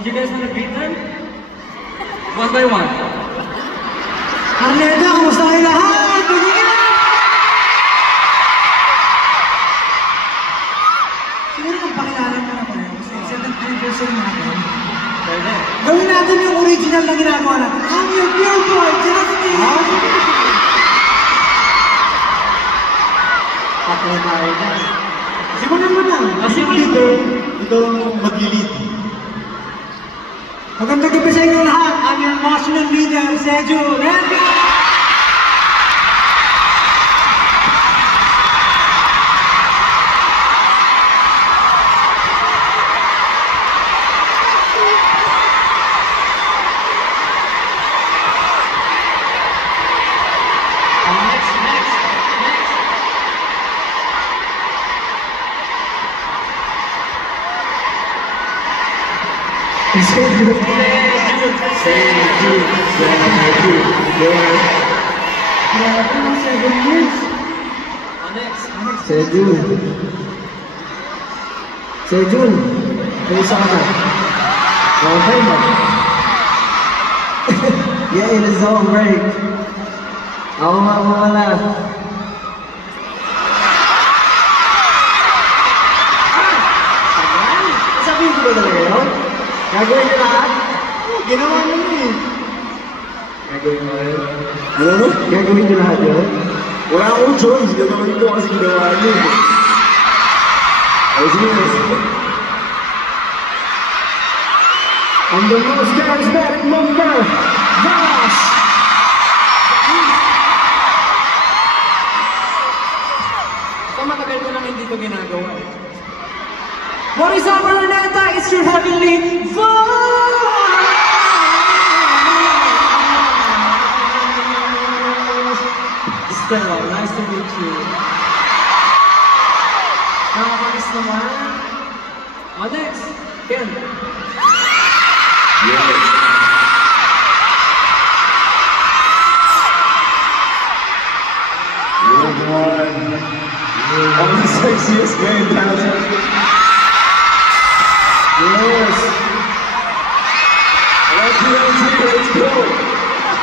Did you guys want to greet them? One by one. Arneta, kamusta kayo lahat? Siguro magpakilala nyo na kayo. Kasi 7th anniversary natin. Gawin natin yung original na ginagawa natin. I'm your billboard, Justin! Patay tayo dyan. Simulan mo na. Kasi yung leader, ikaw mag-lead. Magandang gabi sa inyo lahat. I'm your national leader, Seju. Let's go! Sejun, kayo sa kanan. Okay ba? Yeah, in his own break. Ako nga wala. Sabihin ko ba talaga yun? Gagawin niyo lahat? Ginawa niyo eh. Gagawin mo yun? Ano mo? Gagawin niyo lahat yun? Wala akong choice. Gagawin ko kasi ginawa niyo. And the most charismatic member, Josh! So matagal ko lang hindi ito ginagawa. What is up, Arneta? It's your heavenly voice! Stella, nice to meet you. Nakakalis naman. Next, Ken. Yeah. You're one of the sexiest guy in town. Yes. Let's go.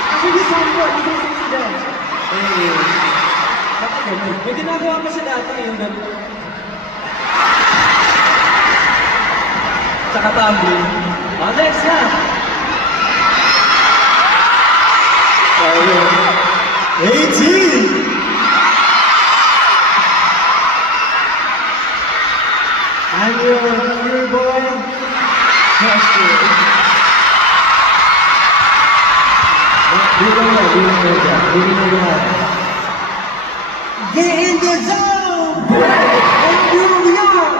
Kasi di saan po, di kasi sila. May ginagawa pa siya dati yung gano'n. Tsaka tumbling. Next na! 18! I'm your pure boy, Justin. Get in the zone! And here we are!